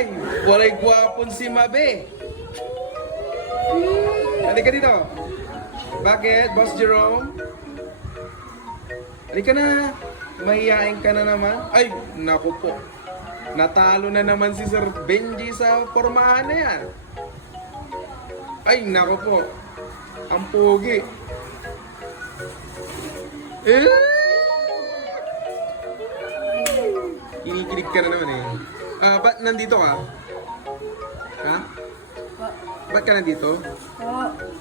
Ay, walay gwapon si Mabe. Halika dito. Bakit, Boss Jerome? Halika na. Mahihain ka na naman. Ay, naku po. Natalo na naman si Sir Benji sa pormahan na yan. Ay, naku po. Ang pogi. Kinikilig ka na naman eh. Ba't nandito ka? Ha? Ba't ka nandito?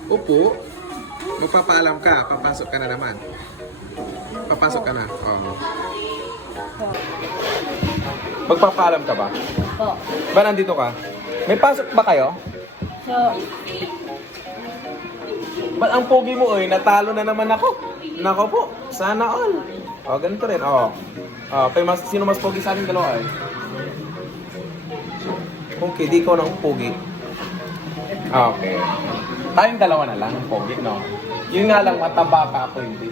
Upo. Magpapaalam ka. Papasok ka na naman. Papasok ka na. Oo. Magpapaalam ka ba? Ba nandito ka? May pasok ba kayo? Ba't ang pogi mo eh? Natalo na naman ako. Nako po. Sana all. O, ganito rin. O. Sino mas pogi sa ating dalawa eh? Okay, di ko nang pogi. Okay. Tayong dalawa na lang, pogi, no? Yun nga lang, mataba ka ako, hindi.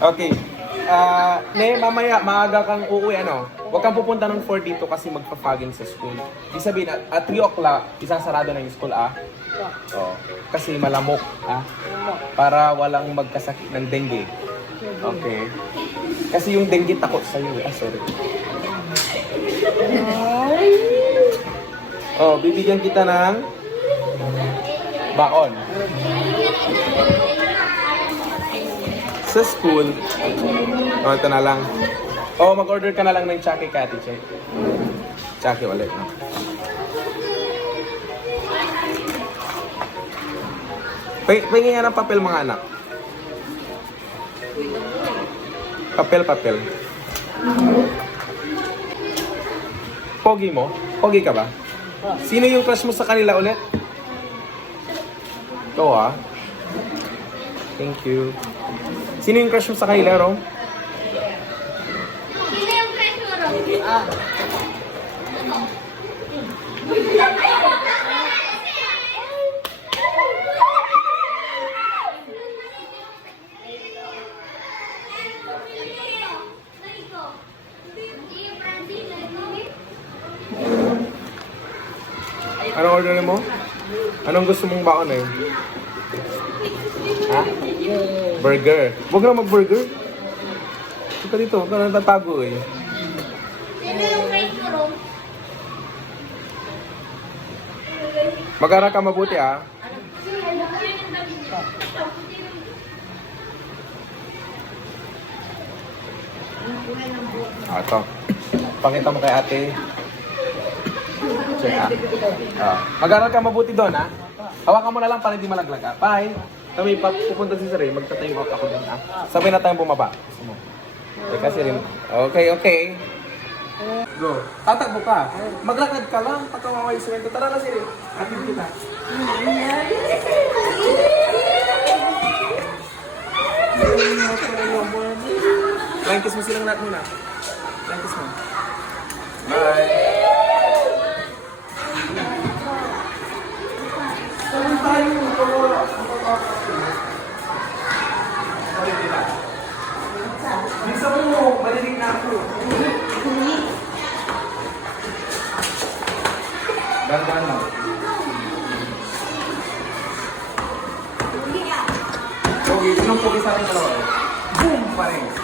Okay. Mamaya, maaga kang uuwi, ano? Huwag kang pupunta ng 4 dito kasi magpa-fogging sa school. Ibig sabihin, at 3 o'clock, isasarado na yung school, Oh, kasi malamok, para walang magkasakit ng dengue. Okay. Kasi yung dengue takot sa'yo, sorry. Oh, bibigyan kita ng baon. Sa school, ito na lang. Mag-order ka na lang ng Chucky Catty, check. Chucky ulit, no? Pahingin nga ng papel, mga anak. Papel. Pogi mo? Pogi ka ba? Sino yung crush mo sa kanila ulit? Ito, Thank you. Sino yung crush mo sa kanila, Rom? Sino yung crush mo, Rom? Anong order mo? Anong gusto mong baon eh? Ha? Burger. Huwag na mag-burger. Ito dito, huwag na natatago eh. Sino yung crush mo, Rom? Mag-aral ka mabuti Ito. Pakita mo kay ate. Check mag-aral ka mabuti doon Hawakan mo na lang para hindi malaglag Bye. Kami pupunta si Sir magta-time out ako doon Sabay na tayong bumaba. Kasi rin. Okay. Go. Tatakbo ka. Maglakad ka lang. Pagkawaway sa ito. Tara na Sir. Atid kita. Flying kiss mo silang lahat muna. Flying kiss mo. Bye. Bisa mo, malinig na ako. Dandan lang. Okay, sinong pogi sa ating dalawa? Boom! Pa rin.